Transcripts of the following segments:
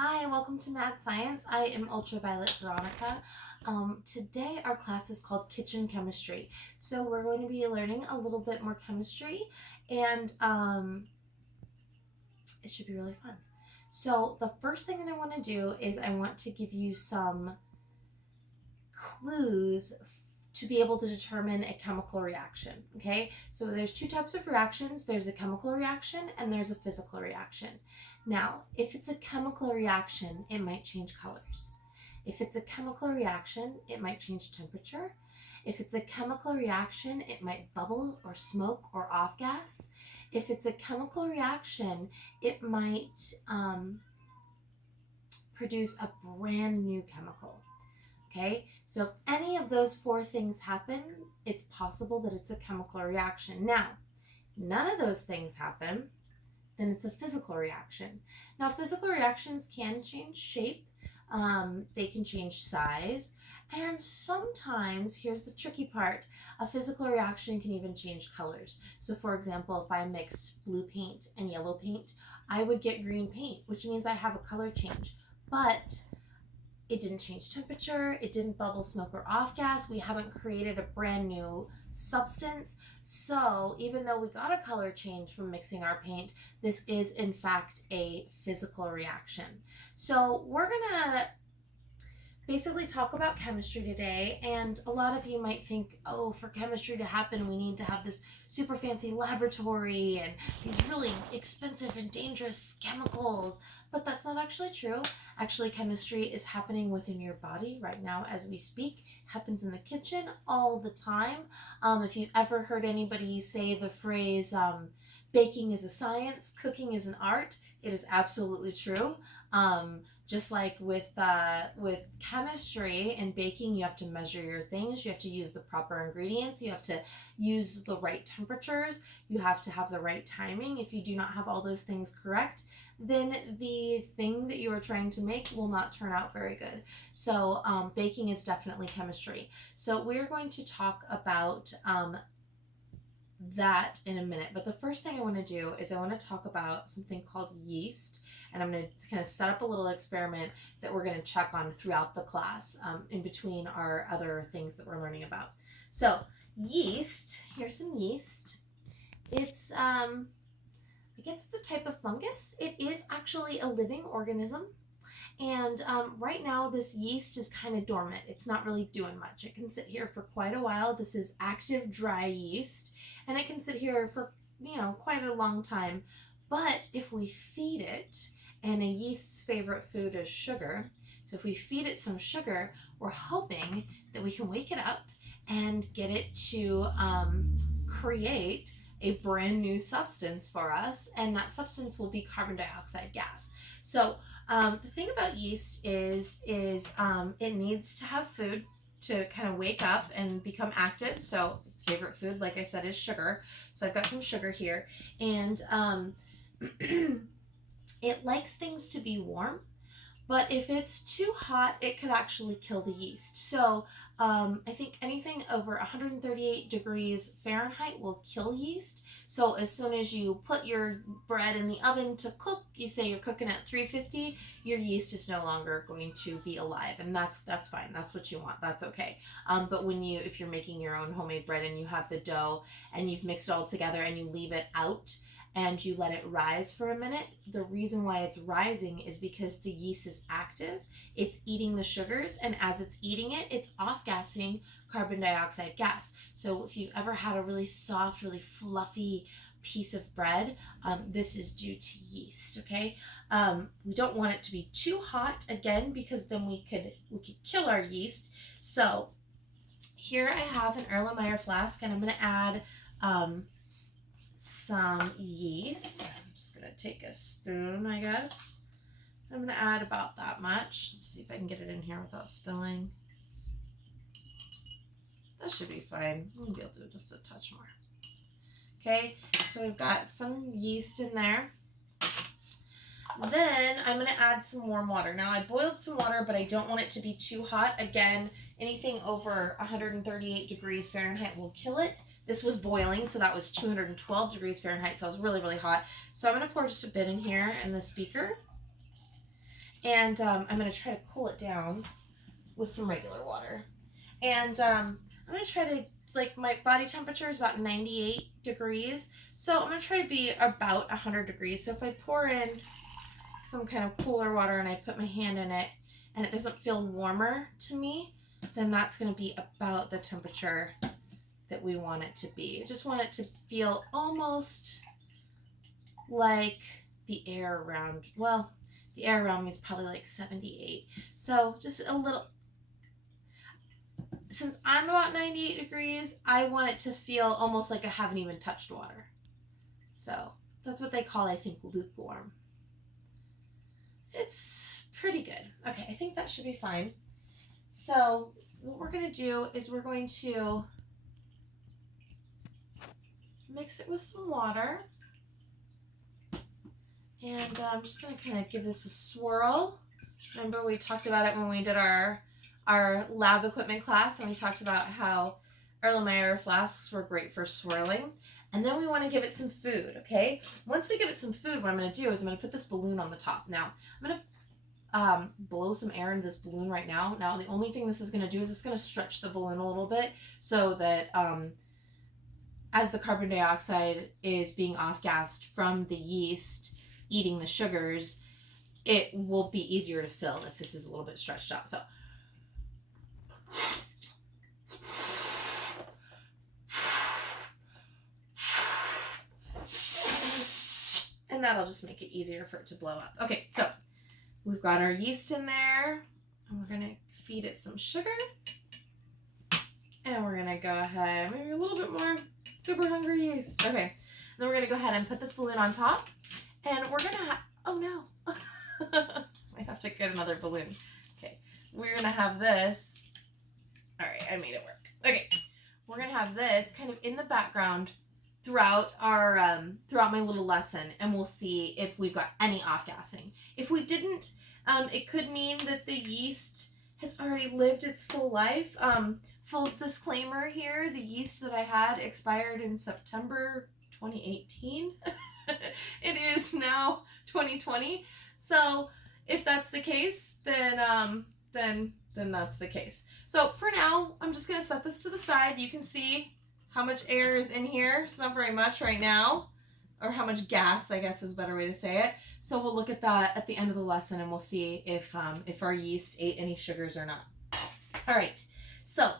Hi, welcome to Mad Science. I am Ultraviolet Veronica. Today our class is called Kitchen Chemistry. So we're going to be learning a little bit more chemistry and it should be really fun. So the first thing that I want to do is I want to give you some clues to be able to determine a chemical reaction, okay? So there's two types of reactions. There's a chemical reaction and there's a physical reaction. Now, if it's a chemical reaction, it might change colors. If it's a chemical reaction, it might change temperature. If it's a chemical reaction, it might bubble or smoke or off gas. If it's a chemical reaction, it might produce a brand new chemical. Okay, so if any of those four things happen, it's possible that it's a chemical reaction. Now, none of those things happen, then it's a physical reaction. Now, physical reactions can change shape, they can change size, and sometimes, here's the tricky part, a physical reaction can even change colors. So for example, if I mixed blue paint and yellow paint, I would get green paint, which means I have a color change. But it didn't change temperature, it didn't bubble, smoke, or off gas. We haven't created a brand new substance. So even though we got a color change from mixing our paint, this is in fact a physical reaction. So we're gonna basically talk about chemistry today, and a lot of you might think, oh, for chemistry to happen we need to have this super fancy laboratory and these really expensive and dangerous chemicals, but that's not actually true. Actually, chemistry is happening within your body right now as we speak. It happens in the kitchen all the time. If you've ever heard anybody say the phrase baking is a science, cooking is an art, it is absolutely true. Just like with chemistry and baking, you have to measure your things, you have to use the proper ingredients, you have to use the right temperatures, you have to have the right timing. If you do not have all those things correct, then the thing that you are trying to make will not turn out very good. So baking is definitely chemistry. So we're going to talk about that in a minute. But the first thing I want to do is I want to talk about something called yeast. And I'm going to kind of set up a little experiment that we're going to check on throughout the class in between our other things that we're learning about. So yeast, here's some yeast. It's, I guess it's a type of fungus. It is actually a living organism. And right now this yeast is kind of dormant. It's not really doing much. It can sit here for quite a while. This is active dry yeast, and it can sit here for, quite a long time. But if we feed it, and a yeast's favorite food is sugar, so if we feed it some sugar, we're hoping that we can wake it up and get it to create a brand new substance for us, and that substance will be carbon dioxide gas. So the thing about yeast is it needs to have food to kind of wake up and become active. So its favorite food, like I said, is sugar. So I've got some sugar here, and it likes things to be warm, but if it's too hot, it could actually kill the yeast. So I think anything over 138 degrees Fahrenheit will kill yeast. So as soon as you put your bread in the oven to cook, you say you're cooking at 350, your yeast is no longer going to be alive, and that's fine. That's what you want. That's okay. But if you're making your own homemade bread and you have the dough and you've mixed it all together and you leave it out and you let it rise for a minute, the reason why it's rising is because the yeast is active. It's eating the sugars, and as it's eating it, it's off-gassing carbon dioxide gas. So if you've ever had a really soft, really fluffy piece of bread, this is due to yeast, okay? We don't want it to be too hot, again, because then we could kill our yeast. So here I have an Erlenmeyer flask, and I'm going to add some yeast. I'm just going to take a spoon, I guess. I'm going to add about that much. Let's see if I can get it in here without spilling. That should be fine. Maybe I'll do just a touch more. Okay, so we've got some yeast in there. Then I'm going to add some warm water. Now I boiled some water, but I don't want it to be too hot. Again, anything over 138 degrees Fahrenheit will kill it. This was boiling, so that was 212 degrees Fahrenheit, so it was really, really hot. So I'm going to pour just a bit in here in the speaker. And I'm going to try to cool it down with some regular water. And I'm going to try to, like, my body temperature is about 98 degrees. So I'm going to try to be about 100 degrees. So if I pour in some kind of cooler water and I put my hand in it and it doesn't feel warmer to me, then that's going to be about the temperature that we want it to be. We just want it to feel almost like the air around, well, the air around me is probably like 78. So just a little, since I'm about 98 degrees, I want it to feel almost like I haven't even touched water. So that's what they call, I think, lukewarm. It's pretty good. Okay, I think that should be fine. So what we're going to do is we're going to mix it with some water. And I'm just going to kind of give this a swirl. Remember we talked about it when we did our lab equipment class, and we talked about how Erlenmeyer flasks were great for swirling. And then we want to give it some food, okay? Once we give it some food, what I'm going to do is I'm going to put this balloon on the top. Now, I'm going to blow some air into this balloon right now. Now, the only thing this is going to do is it's going to stretch the balloon a little bit so that as the carbon dioxide is being off-gassed from the yeast eating the sugars, it will be easier to fill if this is a little bit stretched out. So, and that'll just make it easier for it to blow up. Okay, so we've got our yeast in there, and we're going to feed it some sugar. And we're going to go ahead, maybe a little bit more super hungry yeast. Okay, then we're going to go ahead and put this balloon on top. And we're going to oh no, I have to get another balloon. Okay, we're going to have this. All right, I made it work. Okay, we're going to have this kind of in the background throughout our throughout my little lesson, and we'll see if we've got any off-gassing. If we didn't, it could mean that the yeast has already lived its full life. Full disclaimer here, the yeast that I had expired in September 2018. It is now 2020. So if that's the case, then that's the case. So for now, I'm just going to set this to the side. You can see how much air is in here. It's not very much right now, or how much gas, I guess is a better way to say it. So we'll look at that at the end of the lesson, and we'll see if our yeast ate any sugars or not. All right, so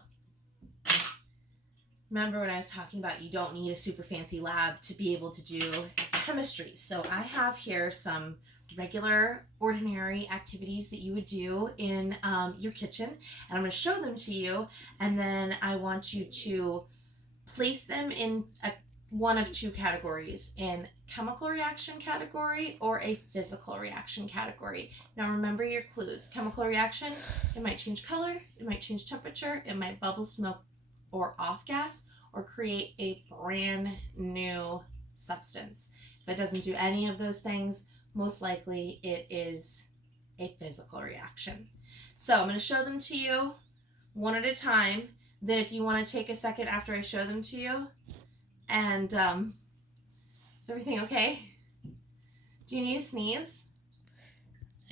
remember when I was talking about you don't need a super fancy lab to be able to do chemistry. So I have here some regular, ordinary activities that you would do in your kitchen, and I'm going to show them to you, and then I want you to place them in one of two categories, in chemical reaction category or a physical reaction category. Now remember your clues. Chemical reaction, it might change color, it might change temperature, it might bubble, smoke, or off gas, or create a brand new substance. If it doesn't do any of those things, most likely it is a physical reaction. So I'm going to show them to you one at a time. Then if you want to take a second after I show them to you, and is everything okay? Do you need to sneeze?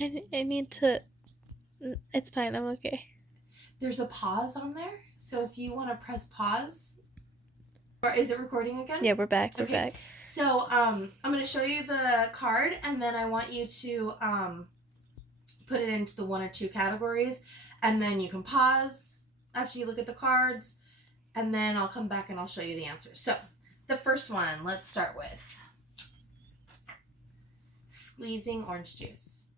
I need to, it's fine, I'm okay. There's a pause on there, so if you want to press pause, or is it recording again? Yeah, we're back, we're back. So I'm going to show you the card, and then I want you to put it into the one or two categories, and then you can pause after you look at the cards, and then I'll come back and I'll show you the answers. So the first one, let's start with squeezing orange juice.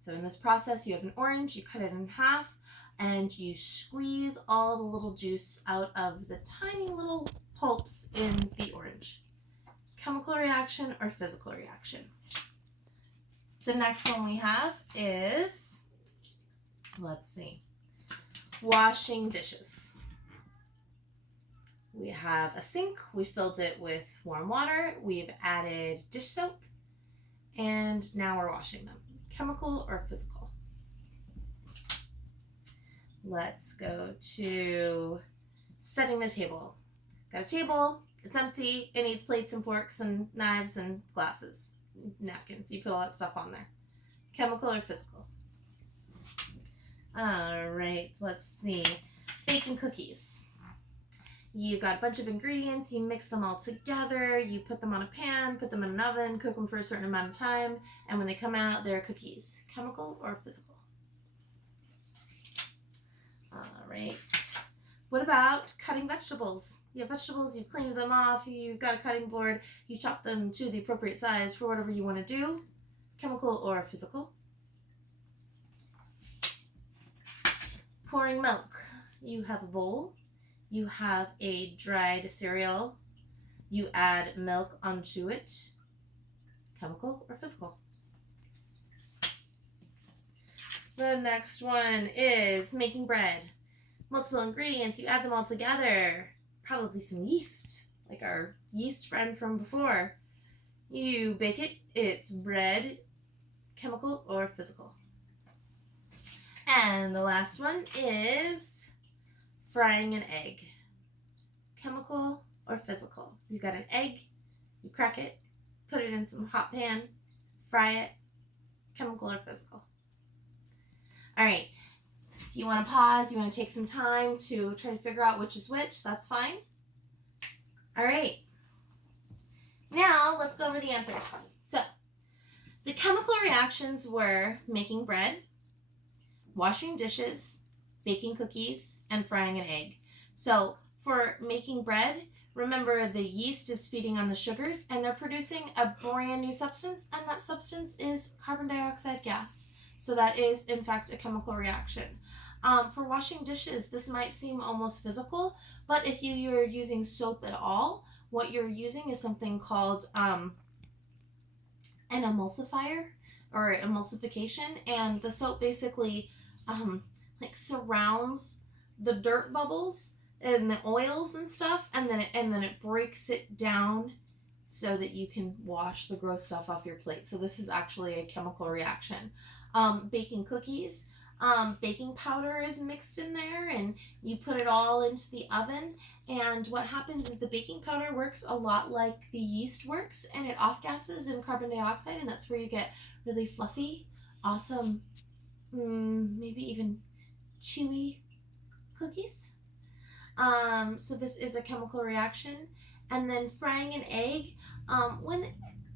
So in this process, you have an orange, you cut it in half, and you squeeze all the little juice out of the tiny little pulps in the orange. Chemical reaction or physical reaction? The next one we have is, let's see, washing dishes. We have a sink, we filled it with warm water, we've added dish soap, and now we're washing them. Chemical or physical? Let's go to setting the table. Got a table, it's empty, it needs plates and forks and knives and glasses, napkins. You put all that stuff on there. Chemical or physical? All right, let's see. Baking cookies. You've got a bunch of ingredients, you mix them all together, you put them on a pan, put them in an oven, cook them for a certain amount of time, and when they come out, they're cookies. Chemical or physical? All right. What about cutting vegetables? You have vegetables, you've cleaned them off, you've got a cutting board, you chop them to the appropriate size for whatever you want to do. Chemical or physical? Pouring milk. You have a bowl, you have a dried cereal, you add milk onto it. Chemical or physical? The next one is making bread. Multiple ingredients, you add them all together. Probably some yeast, like our yeast friend from before. You bake it, it's bread. Chemical or physical? And the last one is frying an egg. Chemical or physical? You've got an egg, you crack it, put it in some hot pan, fry it. Chemical or physical? All right, if you want to pause, you want to take some time to try to figure out which is which, that's fine. All right, now let's go over the answers. So, the chemical reactions were making bread, washing dishes, baking cookies, and frying an egg. So, for making bread, remember the yeast is feeding on the sugars and they're producing a brand new substance, and that substance is carbon dioxide gas. So that is, in fact, a chemical reaction. For washing dishes, this might seem almost physical, but if you're using soap at all, what you're using is something called an emulsifier or emulsification, and the soap basically like surrounds the dirt bubbles and the oils and stuff, and then it breaks it down so that you can wash the gross stuff off your plate. So this is actually a chemical reaction. Baking cookies, baking powder is mixed in there, and you put it all into the oven, and what happens is the baking powder works a lot like the yeast works, and it off gases in carbon dioxide, and that's where you get really fluffy, awesome, maybe even chewy cookies. So this is a chemical reaction. And then frying an egg, when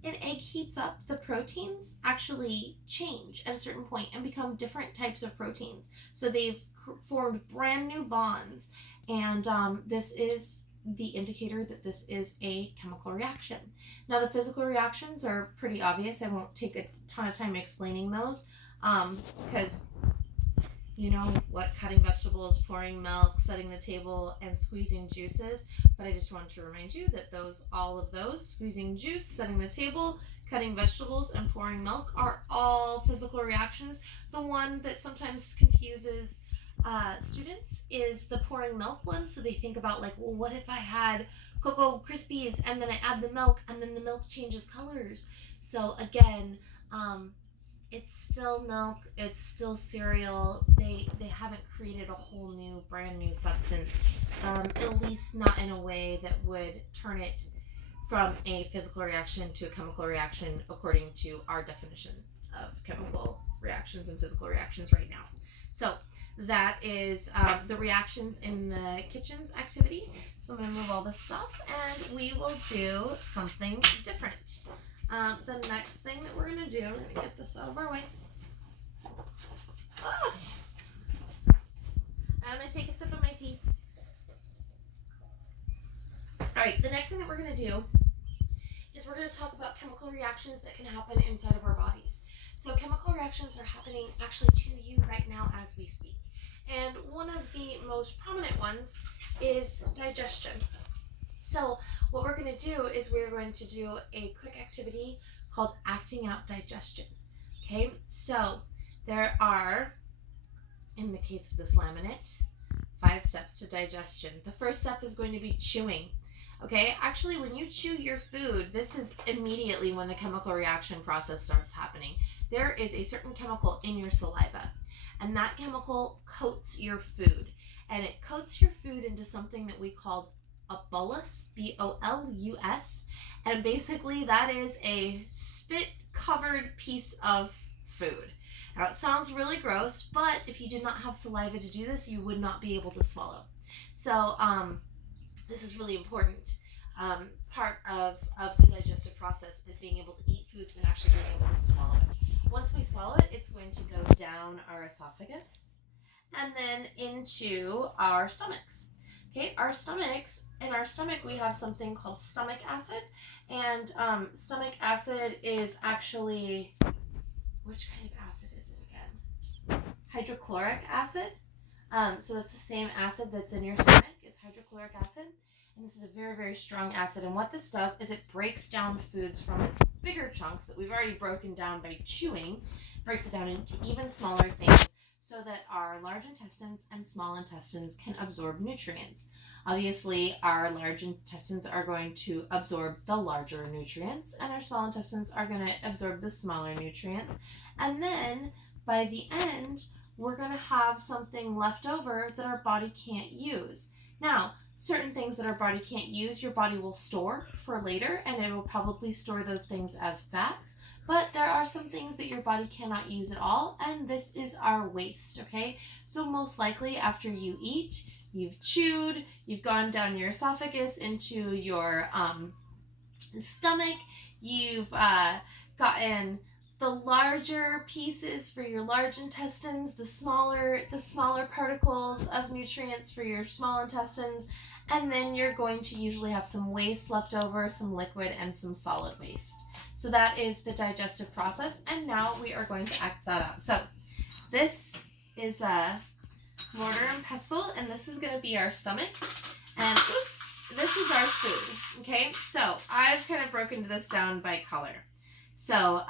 an egg heats up, the proteins actually change at a certain point and become different types of proteins. So they've formed brand new bonds, and this is the indicator that this is a chemical reaction. Now the physical reactions are pretty obvious. I won't take a ton of time explaining those because you know what cutting vegetables, pouring milk, setting the table, and squeezing juices. But I just wanted to remind you that all of those, squeezing juice, setting the table, cutting vegetables, and pouring milk, are all physical reactions. The one that sometimes confuses students is the pouring milk one. So they think about like, well, what if I had Cocoa Krispies and then I add the milk and then the milk changes colors? So again, it's still milk, it's still cereal. They haven't created a whole new, brand new substance, at least not in a way that would turn it from a physical reaction to a chemical reaction according to our definition of chemical reactions and physical reactions right now. So that is the reactions in the kitchen's activity. So I'm going to move all this stuff and we will do something different. The next thing that we're going to do, we're going to get this out of our way. I'm going to take a sip of my tea. Alright, the next thing that we're going to do is we're going to talk about chemical reactions that can happen inside of our bodies. So chemical reactions are happening actually to you right now as we speak. And one of the most prominent ones is digestion. So what we're going to do is we're going to do a quick activity called acting out digestion. Okay, so there are, in the case of this laminate, 5 steps to digestion. The first step is going to be chewing. Okay, actually when you chew your food, this is immediately when the chemical reaction process starts happening. There is a certain chemical in your saliva, and that chemical coats your food. And it coats your food into something that we call a bolus, B-O-L-U-S, and basically that is a spit-covered piece of food. Now, it sounds really gross, but if you did not have saliva to do this, you would not be able to swallow. So this is really important. Part of the digestive process is being able to eat food and actually being able to swallow it. Once we swallow it, it's going to go down our esophagus and then into our stomachs. Okay, our stomachs, in our stomach we have something called stomach acid, and stomach acid is actually, which kind of acid is it again? Hydrochloric acid. So that's the same acid that's in your stomach is hydrochloric acid. And this is a very, very strong acid. And what this does is it breaks down foods from its bigger chunks that we've already broken down by chewing, breaks it down into even smaller things so that our large intestines and small intestines can absorb nutrients. Obviously, our large intestines are going to absorb the larger nutrients, and our small intestines are going to absorb the smaller nutrients. And then by the end, we're going to have something left over that our body can't use. Now, certain things that our body can't use, your body will store for later, and it will probably store those things as fats. But there are some things that your body cannot use at all, and this is our waste, okay? So most likely after you eat, you've chewed, you've gone down your esophagus into your stomach, you've gotten the larger pieces for your large intestines, the smaller particles of nutrients for your small intestines, and then you're going to usually have some waste left over, some liquid and some solid waste. So that is the digestive process, and now we are going to act that out. So this is a mortar and pestle, and this is going to be our stomach, and oops, this is our food. Okay, so I've kind of broken this down by color. So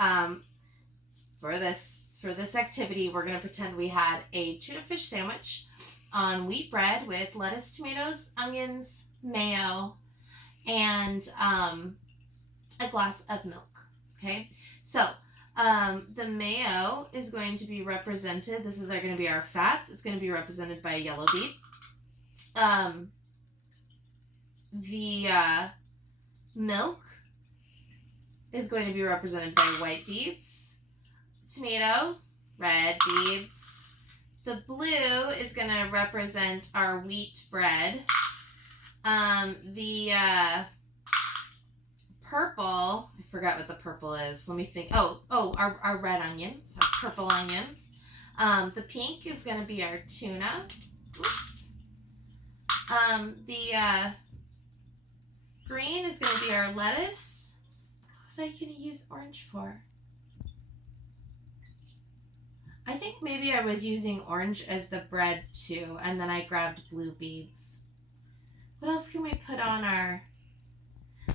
for this activity, we're going to pretend we had a tuna fish sandwich on wheat bread with lettuce, tomatoes, onions, mayo, and a glass of milk. Okay, so the mayo is going to be represented. This is going to be our fats. It's going to be represented by a yellow beet. The milk is going to be represented by white beets. Tomatoes, red beets. The blue is going to represent our wheat bread. The purple, I forgot what the purple is. Let me think. Our red onions, our purple onions. The pink is going to be our tuna. Oops. The green is going to be our lettuce. What was I going to use orange for? I think maybe I was using orange as the bread too, and then I grabbed blue beads. What else can we put on our...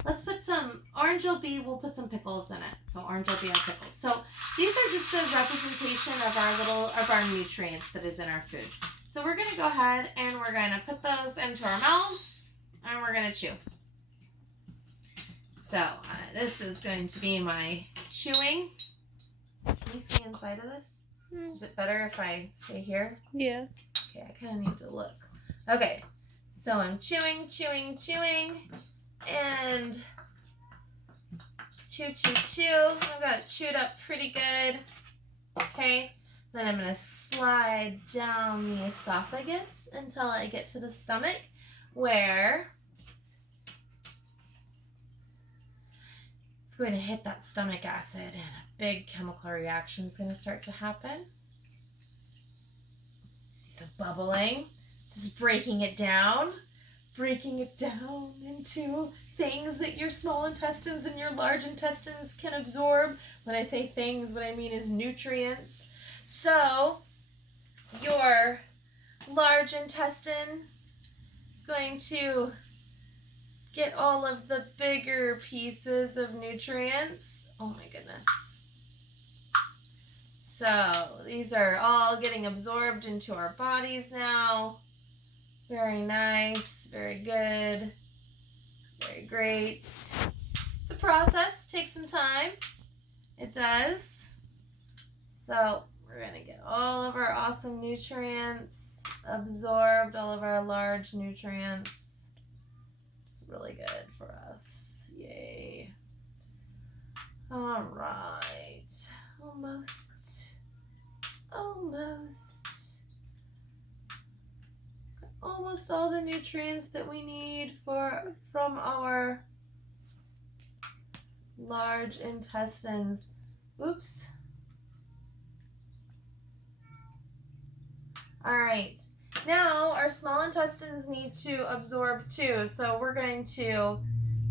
Let's put some... Orange will be... We'll put some pickles in it. So orange will be our pickles. So these are just a representation of our nutrients that is in our food. So we're going to go ahead and we're going to put those into our mouths, and we're going to chew. So this is going to be my chewing. Can you see inside of this? Is it better if I stay here? Yeah. Okay, I kind of need to look. Okay, so I'm chewing, and chew. I've got it chewed up pretty good. Okay, then I'm going to slide down the esophagus until I get to the stomach, where it's going to hit that stomach acid, and a big chemical reaction is going to start to happen. See some bubbling. This is breaking it down into things that your small intestines and your large intestines can absorb. When I say things, what I mean is nutrients. So your large intestine is going to get all of the bigger pieces of nutrients. Oh my goodness. So these are all getting absorbed into our bodies now. Very nice, very good, very great. It's a process, takes some time. It does. So we're going to get all of our awesome nutrients absorbed, all of our large nutrients. It's really good for us. Yay. All right. Almost almost all the nutrients that we need from our large intestines. Oops. All right. Now our small intestines need to absorb too. So we're going to,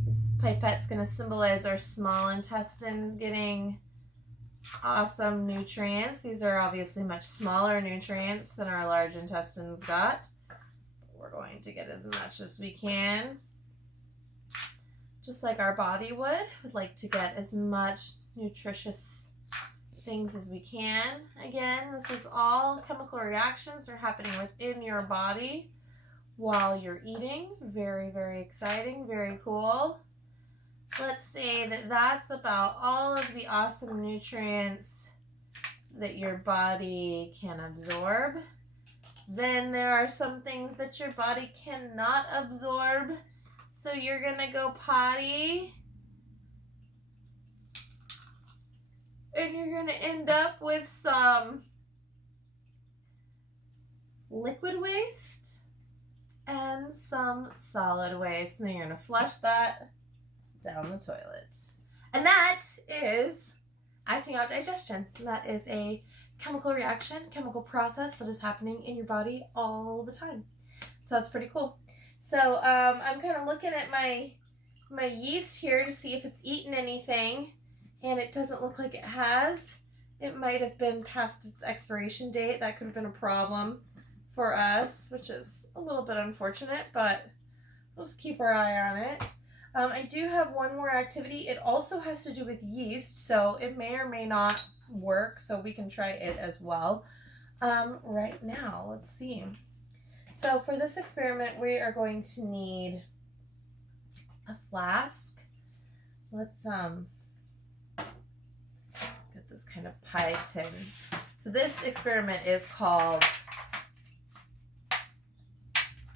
this pipette's going to symbolize our small intestines getting awesome nutrients. These are obviously much smaller nutrients than our large intestines got. We're going to get as much as we can. Just like our body would. We'd like to get as much nutritious things as we can. Again, this is all chemical reactions that are happening within your body while you're eating. Very, very exciting, very cool. Let's say that that's about all of the awesome nutrients that your body can absorb. Then there are some things that your body cannot absorb. So you're gonna go potty. And you're going to end up with some liquid waste and some solid waste. And then you're going to flush that down the toilet. And that is acting out digestion. That is a chemical reaction, chemical process that is happening in your body all the time. So that's pretty cool. So I'm kind of looking at my yeast here to see if it's eaten anything. And it doesn't look like it has. It might have been past its expiration date. That could have been a problem for us, which is a little bit unfortunate, but we'll just keep our eye on it. I do have one more activity. It also has to do with yeast, so it may or may not work, so we can try it as well. Right now, let's see. So for this experiment, we are going to need a flask. Let's get this kind of pie tin. So this experiment is called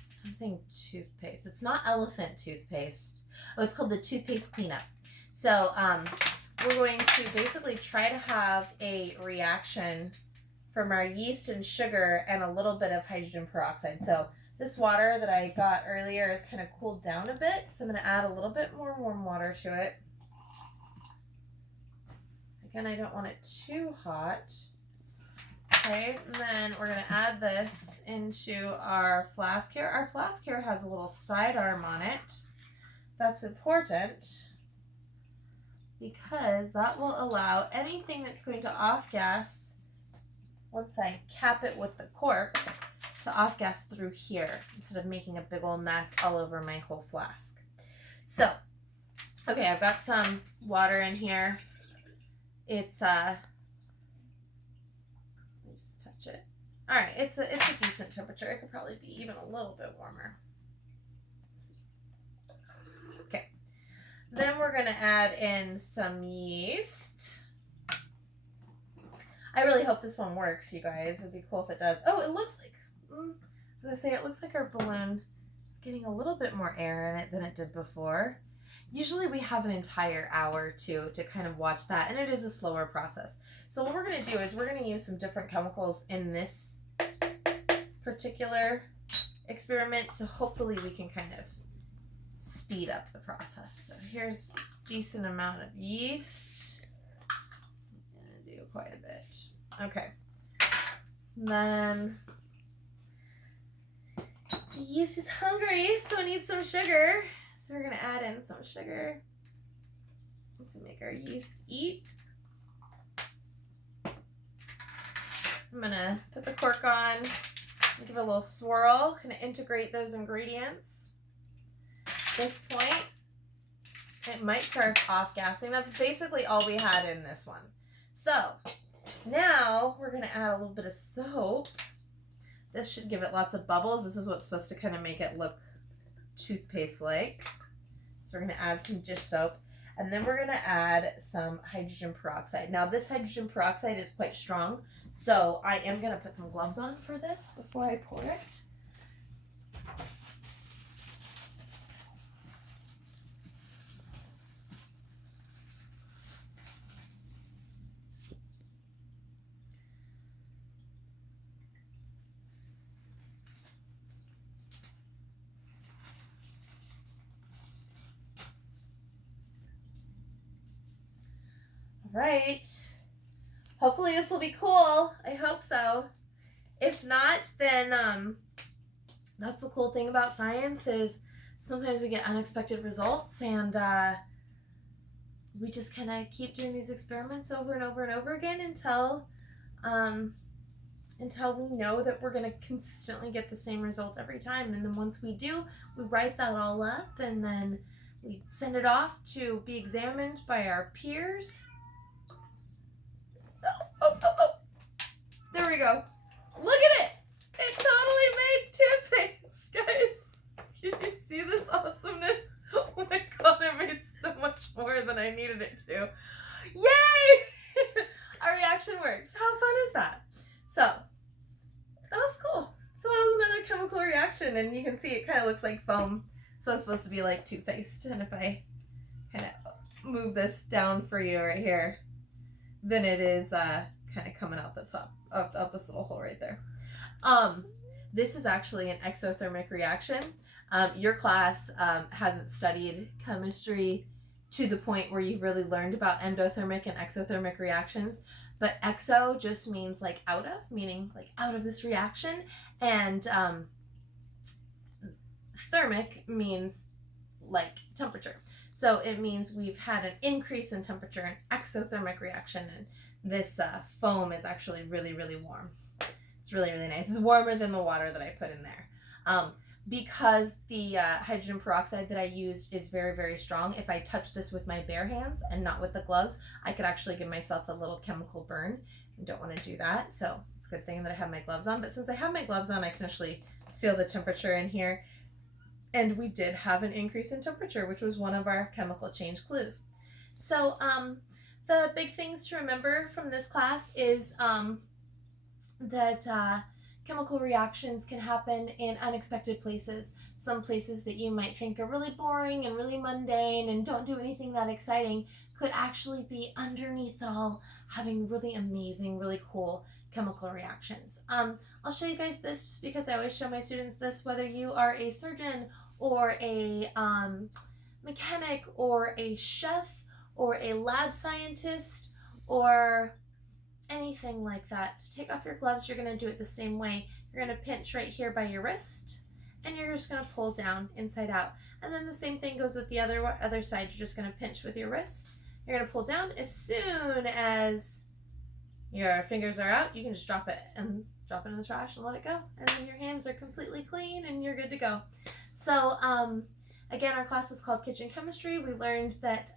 something toothpaste. It's not elephant toothpaste. Oh, it's called the toothpaste cleanup. So we're going to basically try to have a reaction from our yeast and sugar and a little bit of hydrogen peroxide. So this water that I got earlier is kind of cooled down a bit. So I'm going to add a little bit more warm water to it. Again, I don't want it too hot. Okay, and then we're going to add this into our flask here. Our flask here has a little sidearm on it. That's important because that will allow anything that's going to off-gas, once I cap it with the cork, to off-gas through here instead of making a big old mess all over my whole flask. So, okay, I've got some water in here. It's let me just touch it. All right, it's a decent temperature. It could probably be even a little bit warmer. Okay, then we're gonna add in some yeast. I really hope this one works, you guys. It'd be cool if it does. Oh, it looks like, I was gonna say, it looks like our balloon is getting a little bit more air in it than it did before. Usually we have an entire hour to kind of watch that, and it is a slower process. So what we're going to do is we're going to use some different chemicals in this particular experiment, so hopefully we can kind of speed up the process. So here's a decent amount of yeast. I'm going to do quite a bit. Okay. And then the yeast is hungry, so it needs some sugar. So we're going to add in some sugar to make our yeast eat. I'm going to put the cork on and give it a little swirl, kind of integrate those ingredients. At this point, it might start off-gassing. That's basically all we had in this one. So now we're going to add a little bit of soap. This should give it lots of bubbles. This is what's supposed to kind of make it look toothpaste-like. So we're going to add some dish soap, and then we're going to add some hydrogen peroxide. Now this hydrogen peroxide is quite strong, so I am going to put some gloves on for this before I pour it. right. Hopefully this will be cool. I hope so. If not, then that's the cool thing about science is sometimes we get unexpected results, and we just kind of keep doing these experiments over and over and over again until we know that we're going to consistently get the same result every time. And then once we do, we write that all up, and then we send it off to be examined by our peers. Oh. There we go. Look at it. It totally made toothpaste, guys. Can you see this awesomeness? Oh my god, it made so much more than I needed it to. Yay! Our reaction worked. How fun is that? So, that was cool. So that was another chemical reaction, and you can see it kind of looks like foam. So it's supposed to be like toothpaste. And if I kind of move this down for you right here, then it is kind of coming out the top of this little hole right there. This is actually an exothermic reaction. Your class hasn't studied chemistry to the point where you've really learned about endothermic and exothermic reactions, but exo just means like out of, meaning like out of this reaction, and thermic means like temperature. So it means we've had an increase in temperature, an exothermic reaction, and this foam is actually really, really warm. It's really, really nice. It's warmer than the water that I put in there. Because the hydrogen peroxide that I used is very, very strong, if I touch this with my bare hands and not with the gloves, I could actually give myself a little chemical burn. I don't want to do that, so it's a good thing that I have my gloves on. But since I have my gloves on, I can actually feel the temperature in here. And we did have an increase in temperature, which was one of our chemical change clues. So the big things to remember from this class is that chemical reactions can happen in unexpected places. Some places that you might think are really boring and really mundane and don't do anything that exciting could actually be underneath it all having really amazing, really cool chemical reactions. I'll show you guys this just because I always show my students this, whether you are a surgeon or a mechanic or a chef or a lab scientist or anything like that. To take off your gloves, you're going to do it the same way. You're going to pinch right here by your wrist, and you're just going to pull down inside out. And then the same thing goes with the other side. You're just going to pinch with your wrist. You're going to pull down. As soon as your fingers are out, you can just drop it in the trash and let it go. And then your hands are completely clean and you're good to go. So again, our class was called Kitchen Chemistry. We learned that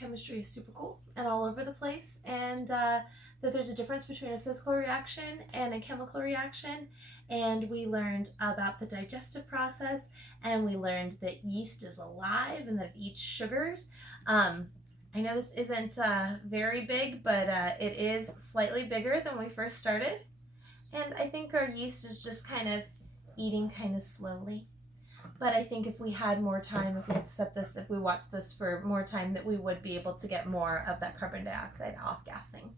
chemistry is super cool and all over the place, and that there's a difference between a physical reaction and a chemical reaction. And we learned about the digestive process, and we learned that yeast is alive and that it eats sugars. I know this isn't very big, but it is slightly bigger than when we first started. And I think our yeast is just kind of eating kind of slowly. But I think if we had more time, if we watched this for more time, that we would be able to get more of that carbon dioxide off gassing.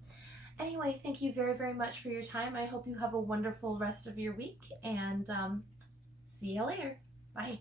Anyway, thank you very, very much for your time. I hope you have a wonderful rest of your week, and see you later. Bye.